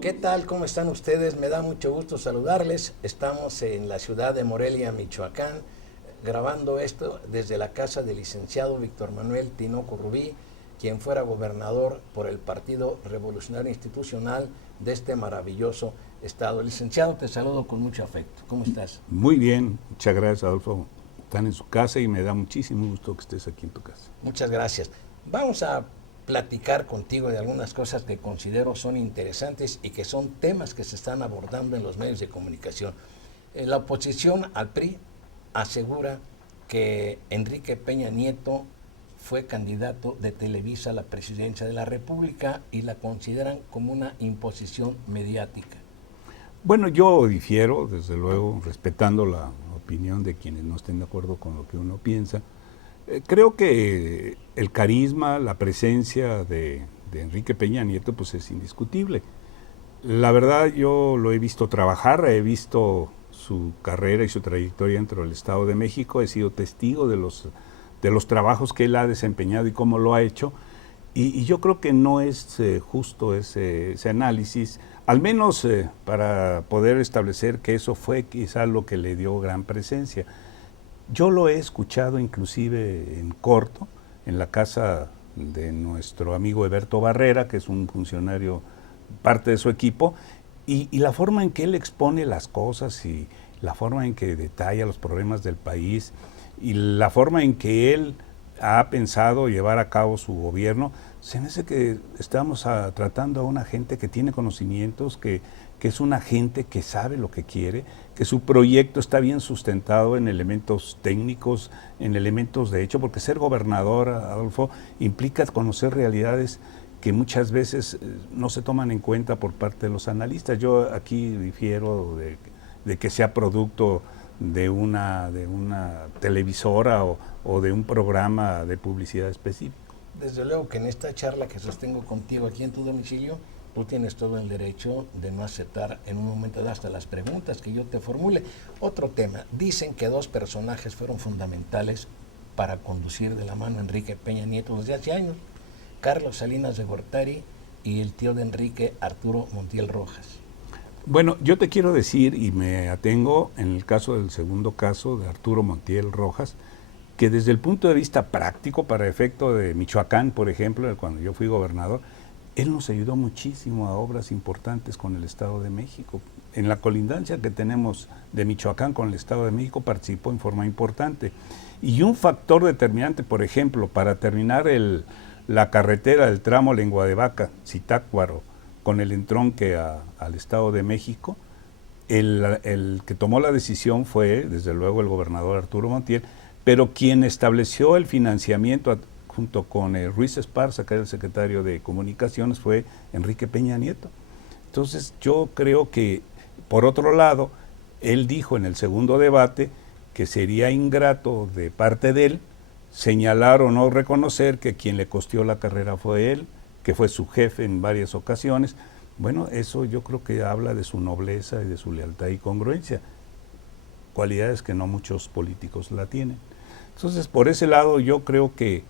¿Qué tal? ¿Cómo están ustedes? Me da mucho gusto saludarles. Estamos en la ciudad de Morelia, Michoacán, grabando esto desde la casa del licenciado Víctor Manuel Tinoco Rubí, quien fuera gobernador por el Partido Revolucionario Institucional de este maravilloso estado. Licenciado, te saludo con mucho afecto. ¿Cómo estás? Muy bien, muchas gracias, Adolfo. Están en su casa y me da muchísimo gusto que estés aquí en tu casa. Muchas gracias. Vamos a platicar contigo de algunas cosas que considero son interesantes y que son temas que se están abordando en los medios de comunicación. La oposición al PRI asegura que Enrique Peña Nieto fue candidato de Televisa a la presidencia de la República y la consideran como una imposición mediática. Bueno, yo difiero, desde luego, respetando la opinión de quienes no estén de acuerdo con lo que uno piensa. Creo que el carisma, la presencia de Enrique Peña Nieto, pues es indiscutible. La verdad, yo lo he visto trabajar, he visto su carrera y su trayectoria dentro del Estado de México, he sido testigo de los trabajos que él ha desempeñado y cómo lo ha hecho, y yo creo que no es justo ese análisis, al menos para poder establecer que eso fue quizá lo que le dio gran presencia. Yo lo he escuchado inclusive en corto, en la casa de nuestro amigo Eberto Barrera, que es un funcionario, parte de su equipo, y la forma en que él expone las cosas y la forma en que detalla los problemas del país y la forma en que él ha pensado llevar a cabo su gobierno, se me hace que estamos tratando a una gente que tiene conocimientos, que es una gente que sabe lo que quiere, que su proyecto está bien sustentado en elementos técnicos, en elementos de hecho, porque ser gobernador, Adolfo, implica conocer realidades que muchas veces no se toman en cuenta por parte de los analistas. Yo aquí difiero de que sea producto de una televisora o de un programa de publicidad específico. Desde luego que en esta charla que sostengo contigo aquí en tu domicilio, tú tienes todo el derecho de no aceptar en un momento dado hasta las preguntas que yo te formule. Otro tema, dicen que dos personajes fueron fundamentales para conducir de la mano a Enrique Peña Nieto desde hace años, Carlos Salinas de Gortari y el tío de Enrique, Arturo Montiel Rojas. Bueno, yo te quiero decir, y me atengo en el caso del segundo caso de Arturo Montiel Rojas, que desde el punto de vista práctico, para efecto de Michoacán, por ejemplo, cuando yo fui gobernador, él nos ayudó muchísimo a obras importantes con el Estado de México. En la colindancia que tenemos de Michoacán con el Estado de México participó en forma importante. Y un factor determinante, por ejemplo, para terminar la carretera del tramo Lengua de Vaca, Zitácuaro, con el entronque al Estado de México, el que tomó la decisión fue, desde luego, el gobernador Arturo Montiel, pero quien estableció el financiamiento junto con Ruiz Esparza, que era el secretario de Comunicaciones, fue Enrique Peña Nieto. Entonces yo creo que, por otro lado, él dijo en el segundo debate que sería ingrato de parte de él señalar o no reconocer que quien le costeó la carrera fue él, que fue su jefe en varias ocasiones. Bueno, eso yo creo que habla de su nobleza y de su lealtad y congruencia, cualidades que no muchos políticos la tienen. Entonces, por ese lado yo creo que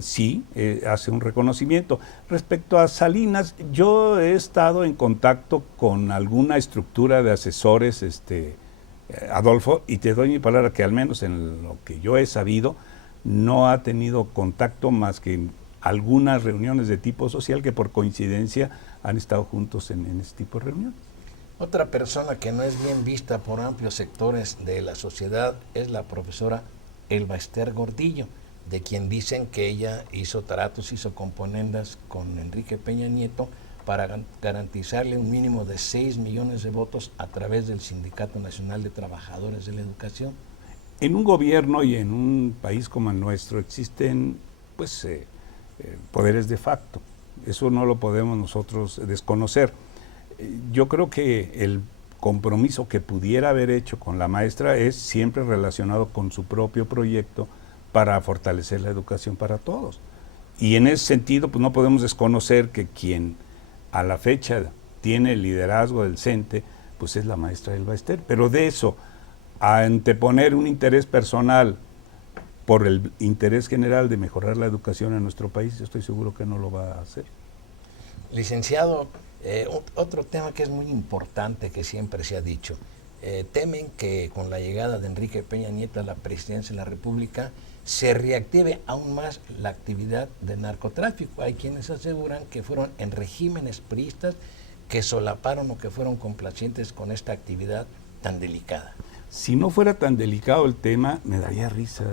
sí, hace un reconocimiento. Respecto a Salinas, yo he estado en contacto con alguna estructura de asesores, Adolfo, y te doy mi palabra que al menos en lo que yo he sabido, no ha tenido contacto más que en algunas reuniones de tipo social que por coincidencia han estado juntos en este tipo de reuniones. Otra persona que no es bien vista por amplios sectores de la sociedad es la profesora Elba Ester Gordillo, de quien dicen que ella hizo tratos, hizo componendas con Enrique Peña Nieto para garantizarle un mínimo de 6 millones de votos a través del Sindicato Nacional de Trabajadores de la Educación. En un gobierno y en un país como el nuestro existen poderes de facto. Eso no lo podemos nosotros desconocer. Yo creo que el compromiso que pudiera haber hecho con la maestra es siempre relacionado con su propio proyecto para fortalecer la educación para todos. Y en ese sentido, pues no podemos desconocer que quien a la fecha tiene el liderazgo del CENTE, pues es la maestra Elba Ester. Pero de eso, a anteponer un interés personal por el interés general de mejorar la educación en nuestro país, yo estoy seguro que no lo va a hacer. Licenciado, Otro tema que es muy importante, que siempre se ha dicho, temen que con la llegada de Enrique Peña Nieto a la presidencia de la República se reactive aún más la actividad de narcotráfico. Hay quienes aseguran que fueron en regímenes priistas que solaparon o que fueron complacientes con esta actividad tan delicada. Si no fuera tan delicado el tema, me daría risa,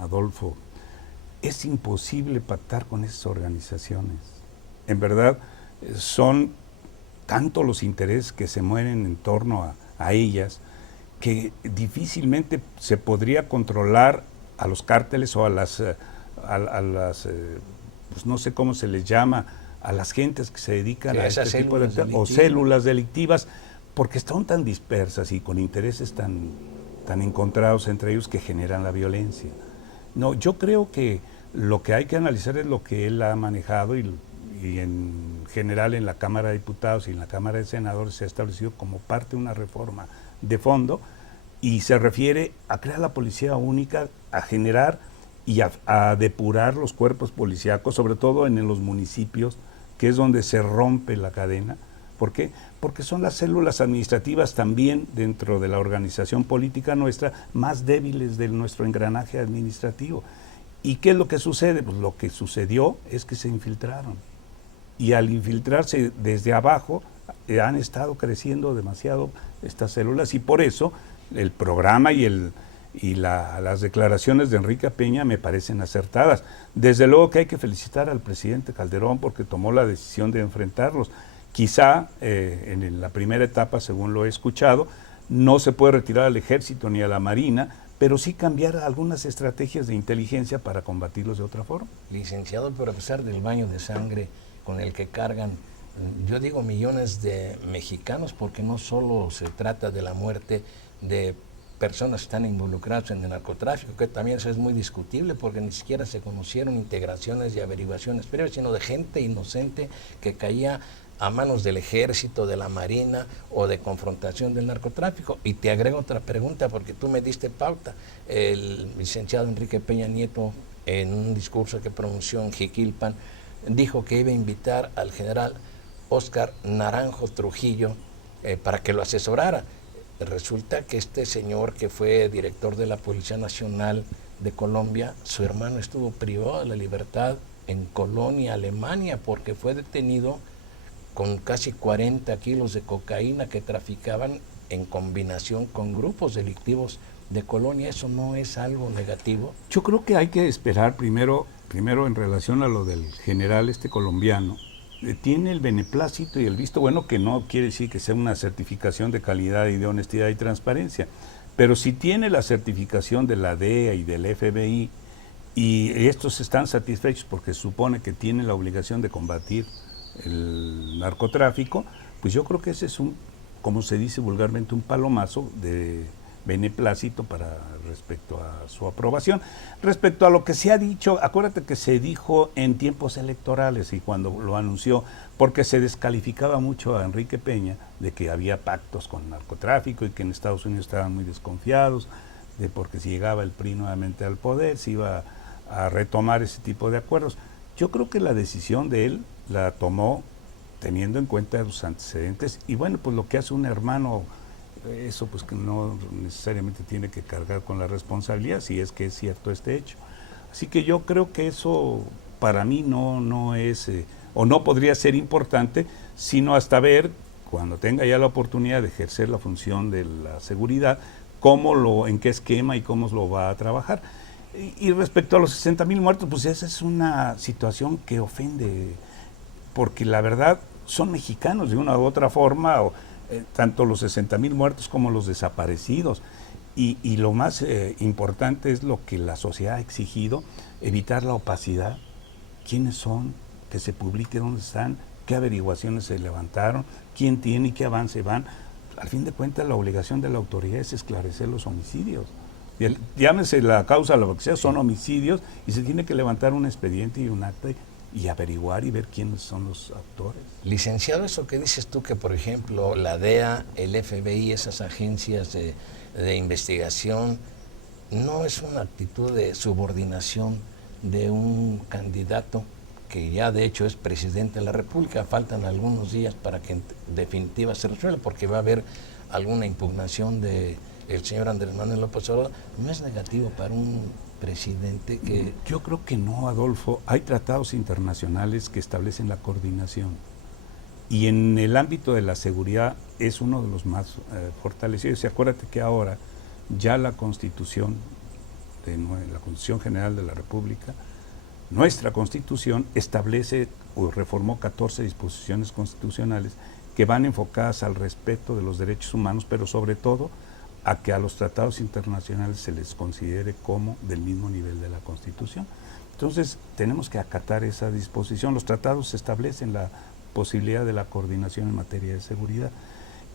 Adolfo. Es imposible pactar con esas organizaciones. En verdad, son tanto los intereses que se mueven en torno a ellas, que difícilmente se podría controlar a los cárteles o a las pues no sé cómo se les llama, a las gentes que se dedican a este tipo de o células delictivas, porque están tan dispersas y con intereses tan encontrados entre ellos que generan la violencia. No, yo creo que lo que hay que analizar es lo que él ha manejado y en general en la Cámara de Diputados y en la Cámara de Senadores se ha establecido como parte de una reforma de fondo, y se refiere a crear la policía única, a generar y a depurar los cuerpos policíacos, sobre todo en los municipios, que es donde se rompe la cadena. ¿Por qué? Porque son las células administrativas también dentro de la organización política nuestra más débiles de nuestro engranaje administrativo. ¿Y qué es lo que sucede? Pues lo que sucedió es que se infiltraron. Y al infiltrarse desde abajo han estado creciendo demasiado estas células, y por eso el programa y las declaraciones de Enrique Peña me parecen acertadas. Desde luego que hay que felicitar al presidente Calderón porque tomó la decisión de enfrentarlos. Quizá en la primera etapa, según lo he escuchado, no se puede retirar al ejército ni a la marina, pero sí cambiar algunas estrategias de inteligencia para combatirlos de otra forma. Licenciado, pero a pesar del baño de sangre con el que cargan, yo digo millones de mexicanos, porque no solo se trata de la muerte de personas que están involucradas en el narcotráfico, que también eso es muy discutible porque ni siquiera se conocieron integraciones y averiguaciones previas, sino de gente inocente que caía a manos del ejército, de la marina o de confrontación del narcotráfico. Y te agrego otra pregunta porque tú me diste pauta. El licenciado Enrique Peña Nieto, en un discurso que pronunció en Jiquilpan, dijo que iba a invitar al general Óscar Naranjo Trujillo para que lo asesorara. Resulta que este señor, que fue director de la Policía Nacional de Colombia, su hermano estuvo privado de la libertad en Colonia, Alemania, porque fue detenido con casi 40 kilos de cocaína que traficaban en combinación con grupos delictivos de Colonia. ¿Eso no es algo negativo? Yo creo que hay que esperar primero en relación a lo del general colombiano. Tiene el beneplácito y el visto bueno, que no quiere decir que sea una certificación de calidad y de honestidad y transparencia, pero si tiene la certificación de la DEA y del FBI, y estos están satisfechos porque supone que tiene la obligación de combatir el narcotráfico, pues yo creo que ese es como se dice vulgarmente, un palomazo de beneplácito respecto a su aprobación. Respecto a lo que se ha dicho, acuérdate que se dijo en tiempos electorales y cuando lo anunció, porque se descalificaba mucho a Enrique Peña de que había pactos con narcotráfico y que en Estados Unidos estaban muy desconfiados de porque si llegaba el PRI nuevamente al poder se iba a retomar ese tipo de acuerdos. Yo creo que la decisión de él la tomó teniendo en cuenta sus antecedentes y bueno, pues lo que hace un hermano, eso pues que no necesariamente tiene que cargar con la responsabilidad si es que es cierto este hecho. Así que yo creo que eso para mí no es o no podría ser importante, sino hasta ver cuando tenga ya la oportunidad de ejercer la función de la seguridad, en qué esquema y cómo lo va a trabajar. Y respecto a los 60,000 muertos, pues esa es una situación que ofende, porque la verdad son mexicanos de una u otra forma, tanto los 60,000 muertos como los desaparecidos. Y lo más importante es lo que la sociedad ha exigido, evitar la opacidad. ¿Quiénes son? Que se publique dónde están, qué averiguaciones se levantaron, quién tiene y qué avance van. Al fin de cuentas, la obligación de la autoridad es esclarecer los homicidios. Llámese la causa, lo que sea, son homicidios y se tiene que levantar un expediente y un acta y averiguar y ver quiénes son los autores. Licenciado, eso que dices tú, que por ejemplo la DEA, el FBI, esas agencias de investigación, ¿no es una actitud de subordinación de un candidato que ya de hecho es presidente de la República. Faltan algunos días para que en definitiva se resuelva, porque va a haber alguna impugnación del señor Andrés Manuel López Obrador. No es negativo para un presidente que... Yo creo que no, Adolfo. Hay tratados internacionales que establecen la coordinación. Y en el ámbito de la seguridad es uno de los más fortalecidos. Y acuérdate que ahora ya la Constitución, la Constitución General de la República, nuestra Constitución establece o reformó 14 disposiciones constitucionales que van enfocadas al respeto de los derechos humanos, pero sobre todo a que a los tratados internacionales se les considere como del mismo nivel de la Constitución. Entonces, tenemos que acatar esa disposición. Los tratados establecen la posibilidad de la coordinación en materia de seguridad.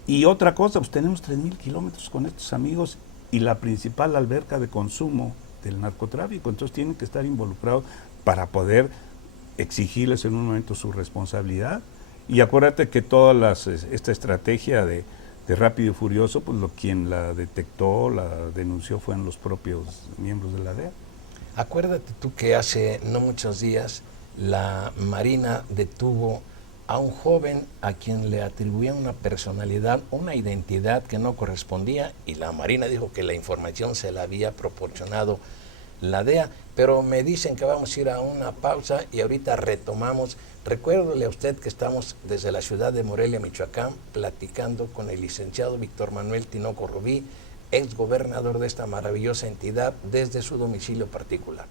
Y otra cosa, pues tenemos 3,000 kilómetros con estos amigos y la principal alberca de consumo del narcotráfico, entonces tienen que estar involucrados para poder exigirles en un momento su responsabilidad. Y acuérdate que toda esta estrategia de Rápido y Furioso, pues quien la detectó, la denunció, fueron los propios miembros de la DEA. Acuérdate tú que hace no muchos días la Marina detuvo a un joven a quien le atribuían una personalidad, una identidad que no correspondía, y la Marina dijo que la información se la había proporcionado la DEA, pero me dicen que vamos a ir a una pausa y ahorita retomamos. Recuérdole a usted que estamos desde la ciudad de Morelia, Michoacán, platicando con el licenciado Víctor Manuel Tinoco Rubí, ex gobernador de esta maravillosa entidad, desde su domicilio particular.